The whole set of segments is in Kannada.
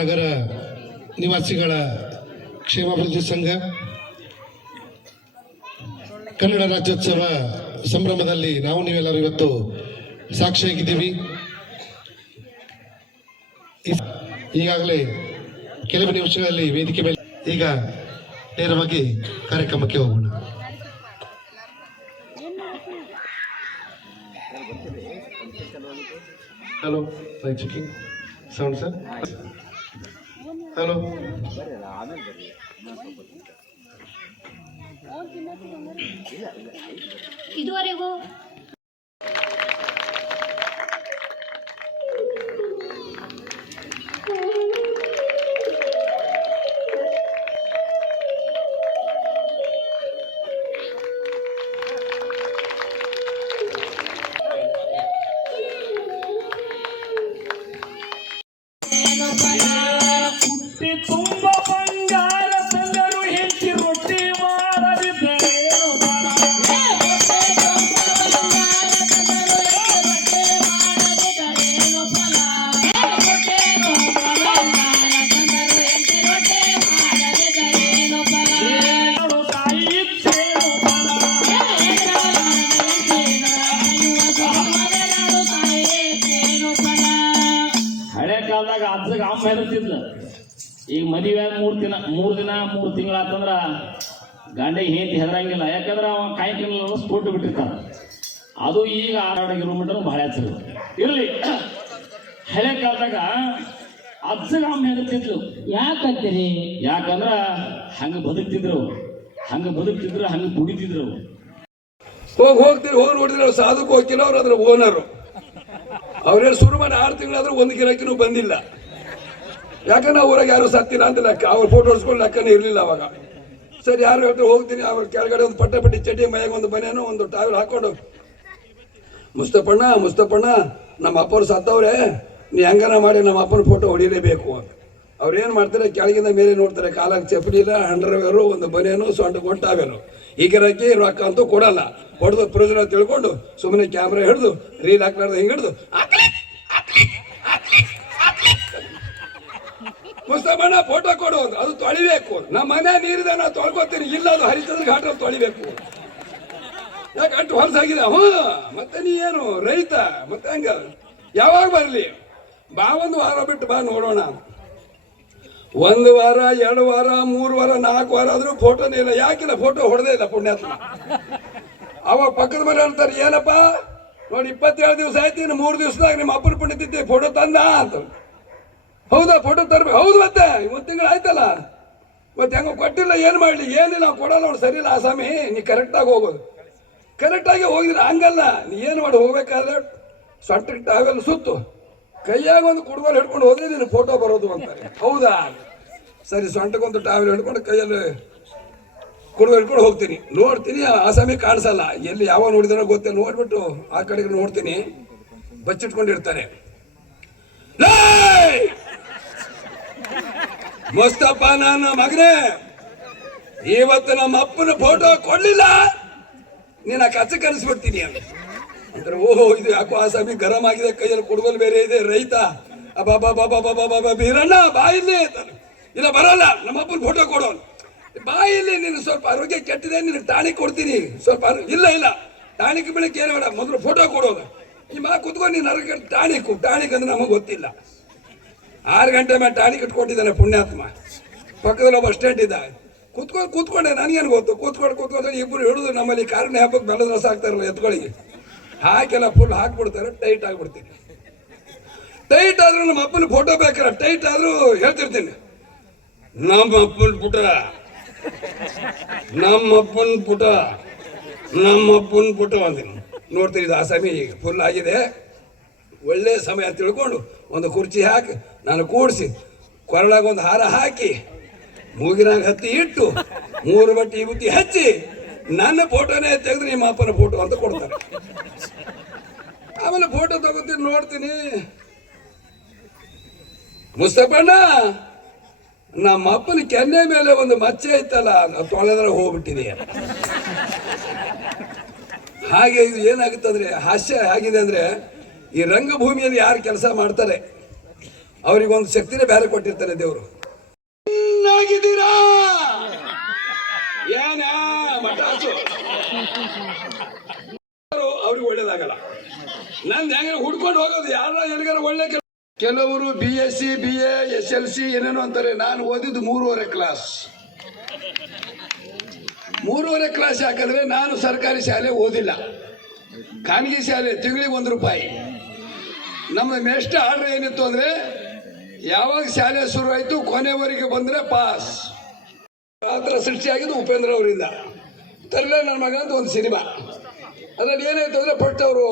ನಗರ ನಿವಾಸಿಗಳ ಕ್ಷೇಮಾಭಿವೃದ್ಧಿ ಸಂಘ, ಕನ್ನಡ ರಾಜ್ಯೋತ್ಸವ ಸಂಭ್ರಮದಲ್ಲಿ ನಾವು ನೀವೆಲ್ಲರೂ ಇವತ್ತು ಸಾಕ್ಷಿಯಾಗಿದ್ದೀವಿ. ಈಗಾಗಲೇ ಕೆಲವು ನಿಮಿಷಗಳಲ್ಲಿ ವೇದಿಕೆ ಮೇಲೆ ಈಗ ನೇರವಾಗಿ ಕಾರ್ಯಕ್ರಮಕ್ಕೆ ಹೋಗೋಣ. ಹಲೋ ಸೌಂಡ್ ಸರ್ ಹಲೋ ಇದುವರೆಗೂ ಕಾಲದಾಗ ಅಜ್ಜಗ ಅಮ್ಮ ಹೆದರ್ತಿದ್ಲ ಈಗ ಮದುವೆ ಮೂರು ಮೂರ್ ದಿನ ಮೂರು ದಿನ ಮೂರು ತಿಂಗಳ ಆತಂದ್ರ ಗಂಡಿಗೆ ಹೇಂತಿ ಹೆದರಂಗಿಲ್ಲ. ಯಾಕಂದ್ರ ಅವ ಕಾಯಿ ತಿನ್ನಲ್ಲ ಸ್ಫೋಟ ಬಿಟ್ಟಿರ್ತಾನ. ಅದು ಈಗ ಆರಾಡ ಕಿಲೋಮೀಟರ್ ಬಹಳ ಹಚ್ಚಿರು ಇರ್ಲಿ ಹಳೆ ಕಾಲದಾಗ ಅಜ್ಜಗ ಅಮ್ಮ ಹೆದರ್ತಿದ್ಲು ಯಾಕಂತೀರಿ? ಯಾಕಂದ್ರ ಹಂಗ ಬದುಕ್ತಿದ್ರು ಹಂಗ ಬದುಕ್ತಿದ್ರು ಹಂಗ ಕುಡಿತಿದ್ರು ಹೋಗಿ ಹೋಗ್ತೀರಿ ಹೋಗಿ ನೋಡಿದ್ರೆ ಸಾಧಕ್ಕೆ ಸಾಧುಕ್ ಹೋಗಿಲ್ಲ ಅವ್ರು ಅದ್ರ ಓನರು ಅವ್ರೇನು ಶುರು ಮಾಡಿ ಆರು ತಿಂಗಳಾದ್ರೂ ಒಂದು ಗಿರಾಕಿನೂ ಬಂದಿಲ್ಲ. ಯಾಕಂದ್ರೆ ಊರಾಗ ಯಾರು ಸತ್ತಿಲ್ಲ ಅಂತ ಲೆಕ್ಕ, ಅವ್ರ ಫೋಟೋ ಹೊಡ್ಸ್ಕೊಂಡು ಲೆಕ್ಕನೇ ಇರಲಿಲ್ಲ ಅವಾಗ. ಸರಿ, ಯಾರು ಹೇಳ್ತಾರೆ ಹೋಗ್ತೀನಿ, ಅವ್ರ ಕೆಳಗಡೆ ಒಂದು ಪಟ್ಟ ಪಟ್ಟಿ, ಚಡ್ಡಿ ಮೈಯಾಗ ಒಂದು ಬನೇನೋ ಒಂದು ಟಾವೆಲ್ ಹಾಕೊಂಡು. ಮುಸ್ತಪಣ್ಣ ಮುಸ್ತಪಣ್ಣ ನಮ್ಮ ಅಪ್ಪರು ಸತ್ತವ್ರೆ, ನೀ ಹೆಂಗನ ಮಾಡಿ ನಮ್ಮ ಅಪ್ಪನ ಫೋಟೋ ಹೊಡಿಲೇಬೇಕು ಅಂತ. ಅವ್ರು ಏನು ಮಾಡ್ತಾರೆ, ಕೆಳಗಿಂದ ಮೇಲೆ ನೋಡ್ತಾರೆ, ಕಾಲಾಗ ಚಪ್ಪಲಿ ಇಲ್ಲ, ಅಂಡರ್ವೇರು, ಒಂದು ಬನೇನು ಸೊಂಟ ಟಾವೆಲು ಈಗಿರಕ್ಕೆ ರೊಕ್ಕ ಅಂತೂ ಕೊಡಲ್ಲ. ಹೊಡೆದು ಪ್ರಯೋಜನ ತಿಳ್ಕೊಂಡು ಸುಮ್ಮನೆ ಕ್ಯಾಮ್ರಾ ಹಿಡಿದು ರೀಲ್ ಹಾಕ್ಲಾರ್ದು ಹಿಂಗೆ ಹಿಡಿದು ಮುಸ್ತಮಣ್ಣ ಫೋಟೋ ಕೊಡು ಅಂತ. ಅದು ತೊಳಿಬೇಕು. ನಮ್ಮ ಮನೆ ನೀರಿದೆ, ನಾ ತೊಳ್ಕೊತೀನಿ. ಇಲ್ಲ, ಅದು ಹರಿತದ ಘಾಟಲ್ಲಿ ತೊಳಿಬೇಕು. ಯಾಕೆ ಅಷ್ಟು ಹೊಲಸಾಗಿದೆ ಹ್ಞೂ, ಮತ್ತೆ ನೀ ಏನು ರೈತ, ಮತ್ತೆ ಹಂಗ? ಯಾವಾಗ ಬರಲಿ? ಬಾ ಒಂದು ವಾರ ಬಿಟ್ಟು ಬಾ ನೋಡೋಣ. ಒಂದು ವಾರ, ಎರಡು ವಾರ, ಮೂರು ವಾರ, ನಾಲ್ಕು ವಾರ ಆದ್ರೂ ಫೋಟೋನೇ ಇಲ್ಲ. ಯಾಕಿಲ್ಲ ಫೋಟೋ ಹೊಡೆದೇ ಇಲ್ಲ ಪುಣ್ಯಾತ್ಮ? ಅವ ಪಕ್ಕದ ಮನೆ ಹೇಳ್ತಾರೆ, ಏನಪ್ಪ? ನೋಡಿ ಇಪ್ಪತ್ತೇಳು ದಿವಸ ಆಯ್ತು, ಇನ್ನು ಮೂರು ದಿವಸದಾಗ ನಿಮ್ಮ ಅಪ್ಪನ ಪುಣ್ಯತಿದ್ದೆ ಫೋಟೋ ತಂದ ಅಂತ. ಹೌದಾ ಫೋಟೋ ತರ್ಬೇಕು ಹೌದು ಮತ್ತೆ, ಇವತ್ತು ತಿಂಗಳು ಆಯ್ತಲ್ಲ. ಮತ್ತೆ ಹೆಂಗ ಕೊಟ್ಟಿಲ್ಲ, ಏನು ಮಾಡಲಿ? ಏನಿಲ್ಲ ನಾವು ಕೊಡಲ್ಲ ನೋಡಿ ಸರಿ ಇಲ್ಲ ಆಸಾಮಿ ನೀ ಕರೆಕ್ಟಾಗಿ ಹೋಗೋದು. ಕರೆಕ್ಟಾಗಿ ಹೋಗಿದ್ರೆ ಹಂಗಲ್ಲ, ನೀ ಏನು ಮಾಡಿ, ಹೋಗ್ಬೇಕಾದ್ರೆ ಸೊಂಟಕ್ಕೆ ತಾವೆಲ್ಲ ಸುತ್ತು. ಕೈಯಾಗ ಒಂದು ಕುಡುಗೋಲು ಹಿಡ್ಕೊಂಡು ಹೋದ್ರೆ ನೀನು ಫೋಟೋ ಬರೋದು ಅಂತಾರೆ. ಹೌದಾ? ಸರಿ, ಸೊಂಟಕ್ಕೊಂದು ಟಾವೆಲ್ ಹಿಡ್ಕೊಂಡು ಕೈಯಲ್ಲಿ ಕುಡುಗೋಲು ಹಿಡ್ಕೊಂಡು ಹೋಗ್ತೀನಿ. ನೋಡ್ತೀನಿ, ಆ ಆಸಾಮಿ ಕಾಣಿಸಲ್ಲ. ಎಲ್ಲಿ ಯಾವ ನೋಡಿದಾರೋ ಗೊತ್ತೇ, ನೋಡ್ಬಿಟ್ಟು ಆ ಕಡೆಗೆ ನೋಡ್ತೀನಿ. ಬಚ್ಚಿಟ್ಕೊಂಡಿರ್ತಾರೆ. ಮಸ್ತಪ್ಪ ನನ್ನ ಮಗನೇ, ಇವತ್ತು ನಮ್ಮ ಅಪ್ಪನ ಫೋಟೋ ಕೊಡ್ಲಿಲ್ಲ. ನೀನು ಆ ಕಚ್ಚ ಕಲಿಸ್ಬಿಡ್ತೀನಿ ಅಂದ್ರೆ, ಓಹೋ, ಇದು ಯಾಕೋ ಆಸಾಮಿ ಗರಂ ಆಗಿದೆ, ಕೈಯಲ್ಲಿ ಕುಡುಗೋಲು ಬೇರೆ ಇದೆ, ರೈತ. ಅಬ್ಬಾ ಬಾಬಾ ಬೀರಣ್ಣ, ಬಾ ಇಲ್ಲಿ. ಇಲ್ಲ, ಬರಲ್ಲ. ನಮ್ಮ ಅಪ್ಪನ ಫೋಟೋ ಕೊಡು ಬಾಯಲ್ಲಿ ನೀನು ಸ್ವಲ್ಪ ಆರೋಗ್ಯ ಕೆಟ್ಟಿದೆ ನಿನ್ನ ಟಾಣಿಕ್ ಕೊಡ್ತೀನಿ. ಸ್ವಲ್ಪ ಇಲ್ಲ ಇಲ್ಲ. ಟಾಣಿಕ್ ಬೆಳಗ್ಗೆ ಏನು ಬೇಡ, ಮೊದಲು ಫೋಟೋ ಕೊಡೋದು ಈ ಮಾ ಕುತ್ಕೊಂಡು ನೀನು ಆರೋಗ್ಯ ಟಾಣಿಕ್ ಟಾಣಿಕ್ ಅಂದ್ರೆ ನಮಗೆ ಗೊತ್ತಿಲ್ಲ. ಆರು ಗಂಟೆ ಮೇಲೆ ಟಾಣಿಕ್ ಇಟ್ಕೊಂಡಿದ್ದಾನೆ ಪುಣ್ಯಾತ್ಮ. ಪಕ್ಕದಲ್ಲಿ ಒಬ್ಬ ಸ್ಟೇಟ್ ಇದ್ದ ಕುತ್ಕೊಂಡು, ಕೂತ್ಕೊಂಡೆ, ನನಗೇನು ಗೊತ್ತು? ಕೂತ್ಕೊಂಡು ಕೂತ್ಕೊಂಡು ಇಬ್ಬರು ಹಿಡಿದು ನಮ್ಮಲ್ಲಿ ಕಾರಣ ಹಬ್ಬಕ್ಕೆ ಬೆಲ್ಲದ ರಸ ಹಾಕ್ತಾರಲ್ಲ ಎತ್ಗಳಿಗೆ ಹಾಕೆಲ್ಲ ಫುಲ್ ಹಾಕ್ಬಿಡ್ತಾರೆ ಟೈಟ್ ಆಗ್ಬಿಡ್ತೀನಿ. ಟೈಟ್ ಆದರೂ ನಮ್ಮ ಅಪ್ಪನ ಫೋಟೋ ಬೇಕಾರೆ ಟೈಟ್ ಆದರೂ ಹೇಳ್ತಿರ್ತೀನಿ. ನಮ್ಮ ಅಪ್ಪನ ಪುಟ. ನಮ್ಮ ಅಪ್ಪನ ಪುಟ. ನಮ್ಮ ಅಪ್ಪನ ಪುಟ ಅಂತೀನಿ ನೋಡ್ತೀನಿ ಇದು ಸಮಯ ಈಗ ಫುಲ್ ಆಗಿದೆ. ಒಳ್ಳೆ ಸಮಯ ತಿಳ್ಕೊಂಡು ಒಂದು ಕುರ್ಚಿ ಹಾಕಿ ನಾನು ಕೂಡಿಸಿ ಕೊರಳಾಗ ಒಂದು ಹಾರ ಹಾಕಿ ಮೂಗಿನಾಗ ಹತ್ತಿ ಇಟ್ಟು ಮೂರು ಬಟ್ಟಿ ಬುತ್ತಿ ಹಚ್ಚಿ ನನ್ನ ಫೋಟೋನೇ ತೆಗೆದು ನಿಮ್ಮ ಅಪ್ಪನ ಫೋಟೋ ಅಂತ ಕೊಡ್ತಾರೆ. ಆಮೇಲೆ ಫೋಟೋ ತಗೋತೀನಿ ನೋಡ್ತೀನಿ. ಮುಸ್ತಫಣ್ಣ! ನಮ್ಮ ಅಪ್ಪನ ಕೆನ್ನೆ ಮೇಲೆ ಒಂದು ಮಚ್ಚೆ ಇತ್ತಲ್ಲ ತೊಳೆದ್ರೆ ಹೋಗ್ಬಿಟ್ಟಿದೆ. ಹಾಗೆ ಇದು ಏನಾಗುತ್ತೆ ಅಂದ್ರೆ ಹಾಸ್ಯ ಆಗಿದೆ ಅಂದ್ರೆ ಈ ರಂಗಭೂಮಿಯಲ್ಲಿ ಯಾರು ಕೆಲಸ ಮಾಡ್ತಾರೆ ಅವರಿಗೊಂದು ಶಕ್ತಿನೇ ಬೇರೆ ಕೊಟ್ಟಿರ್ತಾರೆ ದೇವರು. ಅವ್ರಿಗೆ ಒಳ್ಳೇದಾಗಲ್ಲ. ನಂದು ಹೆಂಗ ಹುಡ್ಕೊಂಡು ಹೋಗೋದು ಯಾರ ಎಲ್ಲಿಗಾರ ಒಳ್ಳೆ ಕೆಲವರು B S C B A S L C ಏನೇನೋ ಅಂತಾರೆ. ನಾನು ಓದಿದ್ದು ಮೂರುವರೆ ಕ್ಲಾಸ್ ಮೂರುವರೆ ಕ್ಲಾಸ್ ಯಾಕಂದ್ರೆ ನಾನು ಸರ್ಕಾರಿ ಶಾಲೆ ಓದಿಲ್ಲ. ಖಾನಗಿ ಶಾಲೆ ತಿಂಗಳಿಗೆ ಒಂದು ರೂಪಾಯಿ. ನಮ್ಮ ನೆಕ್ಸ್ಟ್ ಆರ್ಡರ್ ಏನಿತ್ತು ಅಂದ್ರೆ, ಯಾವಾಗ ಶಾಲೆ ಶುರು ಆಯ್ತು ಕೊನೆವರೆಗೆ ಬಂದ್ರೆ ಪಾಸ್ ಆ ಥರ ಸೃಷ್ಟಿಯಾಗಿದ್ದು ಉಪೇಂದ್ರ ಅವರಿಂದ. ತರಲೇ ನನ್ನ ಮಗ ಅಂತ ಒಂದು ಸಿನಿಮಾ. ಅದರಲ್ಲಿ ಏನಾಯ್ತು ಅಂದ್ರೆ, ಫಸ್ಟ್ ಅವರು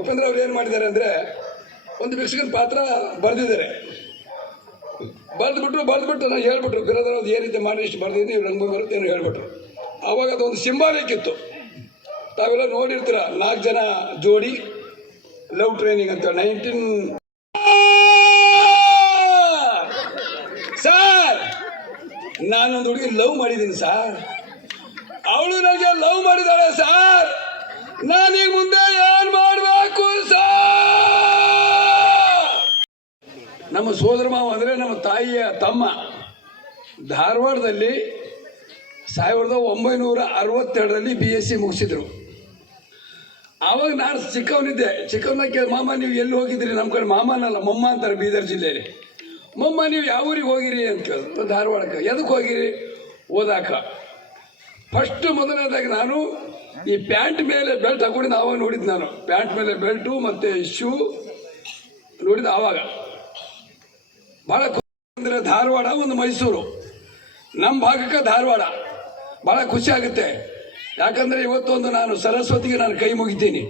ಉಪೇಂದ್ರ ಅವ್ರು ಏನು ಮಾಡಿದ್ದಾರೆ ಅಂದ್ರೆ ಒಂದು ಭಿಕ್ಷಕನ ಪಾತ್ರ ಬರೆದಿದ್ದಾರೆ. ಬರೆದ್ಬಿಟ್ರು ಬರೆದ್ಬಿಟ್ಟು ನಾನು ಹೇಳ್ಬಿಟ್ರು. ಬಿರೋದ್ರ ಅದು ರೀತಿ ಮಾಡಿ ಇಷ್ಟು ಬರ್ದಿದ್ದೀನಿ ರಂಗ ಬರುತ್ತೆ ಅಂತ ಹೇಳ್ಬಿಟ್ರು. ಆವಾಗ ಅದೊಂದು ತಾವೆಲ್ಲ ನೋಡಿರ್ತೀರ, ನಾಲ್ಕು ಜನ ಜೋಡಿ ಲವ್ ಟ್ರೈನಿಂಗ್ ಅಂತ. ನೈನ್ಟೀನ್ ಸರ್, ನಾನೊಂದು ಹುಡುಗಿ ಲವ್ ಮಾಡಿದ್ದೀನಿ ಸರ್. ಅವಳು ನನಗೆ ಲವ್ ಮಾಡಿದಾಳೆ ಸರ್. ನಾನೀಗ ಮುಂದೆ ಏನು ಮಾಡಬೇಕು ಸರ್ ನಮ್ಮ ಸೋದರ ಮಾವ ಅಂದರೆ ನಮ್ಮ ತಾಯಿಯ ತಮ್ಮ. ಧಾರವಾಡದಲ್ಲಿ ಸಾವಿರದ ಒಂಬೈನೂರ ಅರವತ್ತೆರಡರಲ್ಲಿ ಬಿ ಎಸ್ ಸಿ ಮುಗಿಸಿದರು. ಆವಾಗ ನಾನು ಚಿಕ್ಕವನಿದ್ದೆ. ಚಿಕ್ಕವನ ಕೇಳಿ, ಮಾಮ, ನೀವು ಎಲ್ಲಿ ಹೋಗಿದ್ರಿ? ನಮ್ಮ ಕಡೆ ಮಾಮನಲ್ಲ, ಮೊಮ್ಮ ಅಂತಾರೆ ಬೀದರ್ ಜಿಲ್ಲೆಯಲ್ಲಿ. ಮೊಮ್ಮ, ನೀವು ಯಾವ ಊರಿಗೆ ಹೋಗಿರಿ? ಅಂತ ಕೇಳಿದ್ರು. ಧಾರವಾಡಕ್ಕೆ. ಎದಕ್ಕೆ ಹೋಗಿರಿ? ಓದಾಕ ಫಸ್ಟ್ ಮೊದಲನೇದಾಗಿ ನಾನು ಈ ಪ್ಯಾಂಟ್ ಮೇಲೆ ಬೆಲ್ಟ್ ಹಾಕೊಂಡಿದ್ದು ಆವಾಗ ನೋಡಿದ್ದು ನಾನು. ಪ್ಯಾಂಟ್ ಮೇಲೆ ಬೆಲ್ಟು ಮತ್ತು ಶೂ ನೋಡಿದ್ದು ಆವಾಗ. ಭಾಳ ಅಂದರೆ ಧಾರವಾಡ ಒಂದು ಮೈಸೂರು. ನಮ್ಮ ಭಾಗಕ್ಕೆ ಧಾರವಾಡ. ಭಾಳ ಖುಷಿ ಆಗುತ್ತೆ. ಯಾಕಂದರೆ ಇವತ್ತೊಂದು ನಾನು ಸರಸ್ವತಿಗೆ ನಾನು ಕೈ ಮುಗಿತೀನಿ.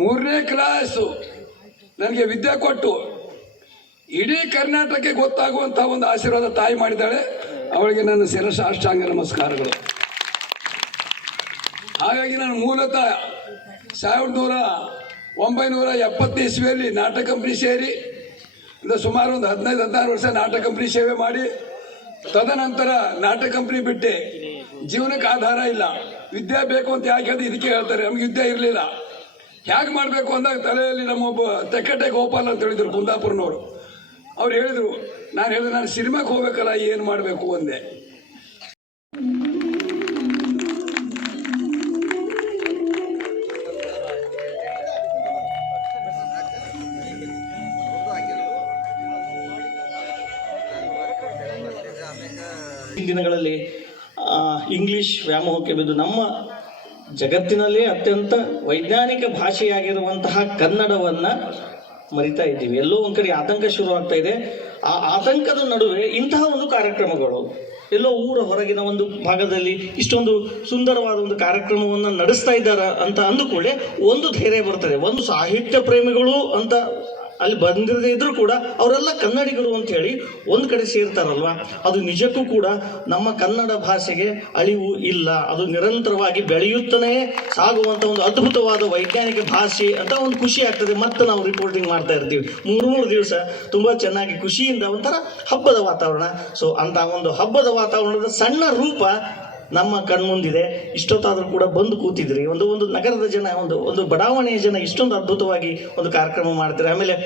ಮೂರನೇ ಕ್ಲಾಸು ನನಗೆ ವಿದ್ಯೆ ಕೊಟ್ಟು ಇಡೀ ಕರ್ನಾಟಕಕ್ಕೆ ಗೊತ್ತಾಗುವಂಥ ಒಂದು ಆಶೀರ್ವಾದ ತಾಯಿ ಮಾಡಿದ್ದಾಳೆ. ಅವಳಿಗೆ ನನ್ನ ಶಿರಸ ಅಷ್ಟಾಂಗ ನಮಸ್ಕಾರಗಳು. ಹಾಗಾಗಿ ನಾನು ಮೂಲತಃ ಸಾವಿರದ ನೂರ ಒಂಬೈನೂರ ಎಪ್ಪತ್ತು ಇಸ್ವಿಯಲ್ಲಿ ನಾಟಕ ಕಂಪ್ನಿ ಸೇರಿ ಇಂದ ಸುಮಾರು ಒಂದು ಹದಿನೈದು, ಹದಿನಾರು ವರ್ಷ ನಾಟಕ ಕಂಪ್ನಿ ಸೇವೆ ಮಾಡಿ, ತದನಂತರ ನಾಟಕ ಕಂಪ್ನಿ ಬಿಟ್ಟೆ. ಜೀವನಕ್ಕೆ ಆಧಾರ ಇಲ್ಲ. ವಿದ್ಯೆ ಬೇಕು ಅಂತ ಯಾಕೆ ಹೇಳಿದ್ರೆ ಇದಕ್ಕೆ ಹೇಳ್ತಾರೆ. ನಮ್ಗೆ ವಿದ್ಯೆ ಇರಲಿಲ್ಲ. ಹೇಗೆ ಮಾಡಬೇಕು ಅಂದಾಗ ತಲೆಯಲ್ಲಿ ನಮ್ಮೊಬ್ಬ ತೆಕ್ಕಟ್ಟೆ ಗೋಪಾಲ್ ಅಂತ ಹೇಳಿದ್ರು ಕುಂದಾಪುರನವರು. ಅವ್ರು ಹೇಳಿದರು, ನಾನು ಹೇಳಿದ್ರು ನಾನು ಸಿನಿಮಾಕ್ಕೆ ಹೋಗ್ಬೇಕಲ್ಲ, ಏನು ಮಾಡಬೇಕು ಅಂದೆ. ಇಂಗ್ಲಿಷ್ ವ್ಯಾಮೋಹಕ್ಕೆ ಬಿದ್ದು ನಮ್ಮ ಜಗತ್ತಿನಲ್ಲೇ ಅತ್ಯಂತ ವೈಜ್ಞಾನಿಕ ಭಾಷೆಯಾಗಿರುವಂತಹ ಕನ್ನಡವನ್ನ ಮರಿತಾ ಇದ್ದೀವಿ. ಎಲ್ಲೋ ಒಂದ್ ಕಡೆ ಆತಂಕ ಶುರು ಆಗ್ತಾ ಇದೆ. ಆ ಆತಂಕದ ನಡುವೆ ಇಂತಹ ಒಂದು ಕಾರ್ಯಕ್ರಮಗಳು, ಎಲ್ಲೋ ಊರ ಹೊರಗಿನ ಒಂದು ಭಾಗದಲ್ಲಿ ಇಷ್ಟೊಂದು ಸುಂದರವಾದ ಒಂದು ಕಾರ್ಯಕ್ರಮವನ್ನು ನಡೆಸ್ತಾ ಇದ್ದಾರ ಅಂತ ಅಂದುಕೊಳ್ಳೆ ಒಂದು ಧೈರ್ಯ ಬರ್ತದೆ. ಒಂದು ಸಾಹಿತ್ಯ ಪ್ರೇಮಿಗಳು ಅಂತ ಅಲ್ಲಿ ಬಂದಿರದೇ ಇದ್ರು ಕೂಡ ಅವರೆಲ್ಲ ಕನ್ನಡಿಗರು ಅಂತ ಹೇಳಿ ಒಂದ್ ಕಡೆ ಸೇರ್ತಾರಲ್ವಾ? ಅದು ನಿಜಕ್ಕೂ ಕೂಡ ನಮ್ಮ ಕನ್ನಡ ಭಾಷೆಗೆ ಅಳಿವು ಇಲ್ಲ. ಅದು ನಿರಂತರವಾಗಿ ಬೆಳೆಯುತ್ತಲೇ ಸಾಗುವಂತ ಒಂದು ಅದ್ಭುತವಾದ ವೈಜ್ಞಾನಿಕ ಭಾಷೆ ಅಂತ ಒಂದು ಖುಷಿ ಆಗ್ತದೆ. ಮತ್ತೆ ನಾವು ರಿಪೋರ್ಟಿಂಗ್ ಮಾಡ್ತಾ ಇರ್ತೀವಿ. ಮೂರು ಮೂರು ದಿವಸ ತುಂಬಾ ಚೆನ್ನಾಗಿ ಖುಷಿಯಿಂದ ಒಂಥರ ಹಬ್ಬದ ವಾತಾವರಣ. ಸೊ ಅಂತ ಒಂದು ಹಬ್ಬದ ವಾತಾವರಣದ ಸಣ್ಣ ರೂಪ ನಮ್ಮ ಕಣ್ಮುಂದಿದೆ. ಇಷ್ಟೊತ್ತಾದರೂ ಕೂಡ ಬಂದು ಕೂತಿದ್ರಿ. ಒಂದು ಒಂದು ನಗರದ ಜನ, ಒಂದು ಒಂದು ಬಡಾವಣೆಯ ಜನ ಇಷ್ಟೊಂದು ಅದ್ಭುತವಾಗಿ ಒಂದು ಕಾರ್ಯಕ್ರಮ ಮಾಡ್ತೀರಿ. ಆಮೇಲೆ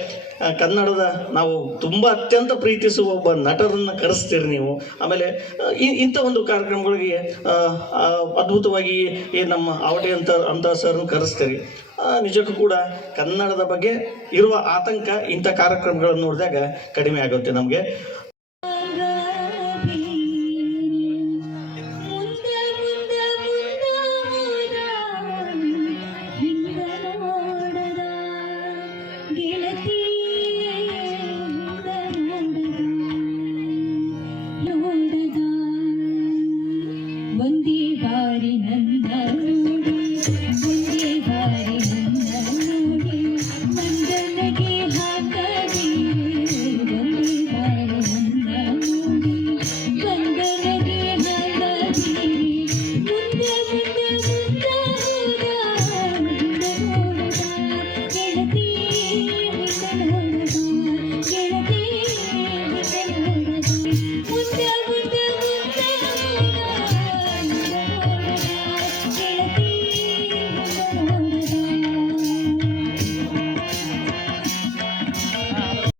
ಕನ್ನಡದ ನಾವು ತುಂಬ ಅತ್ಯಂತ ಪ್ರೀತಿಸುವ ಒಬ್ಬ ನಟರನ್ನು ಕರೆಸ್ತೀರಿ ನೀವು. ಆಮೇಲೆ ಇಂಥ ಒಂದು ಕಾರ್ಯಕ್ರಮಗಳಿಗೆ ಅದ್ಭುತವಾಗಿ ನಮ್ಮ ಆವಟೆ ಅಂತ ಅಂತ ಸರ್ನ ಕರೆಸ್ತೀರಿ. ನಿಜಕ್ಕೂ ಕೂಡ ಕನ್ನಡದ ಬಗ್ಗೆ ಇರುವ ಆತಂಕ ಇಂಥ ಕಾರ್ಯಕ್ರಮಗಳನ್ನು ನೋಡಿದಾಗ ಕಡಿಮೆ ಆಗುತ್ತೆ ನಮಗೆ. 的灯，问地吧